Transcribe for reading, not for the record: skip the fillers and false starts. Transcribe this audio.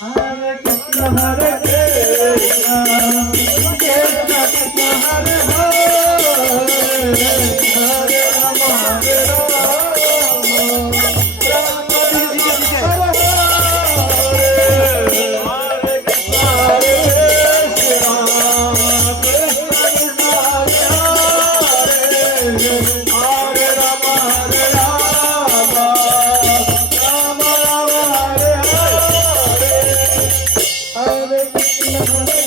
Hare Krishna, Hare Krishna, Krishna Krishna, Hare Hare, Hare Rama, Hare Rama, Rama Rama, Hare Hare, Hare Krishna, Hare Krishna, Krishna Krishna, Hare Hare, Hare Rama, Hare Rama, Rama Rama, Hare Hare, Hare Krishna.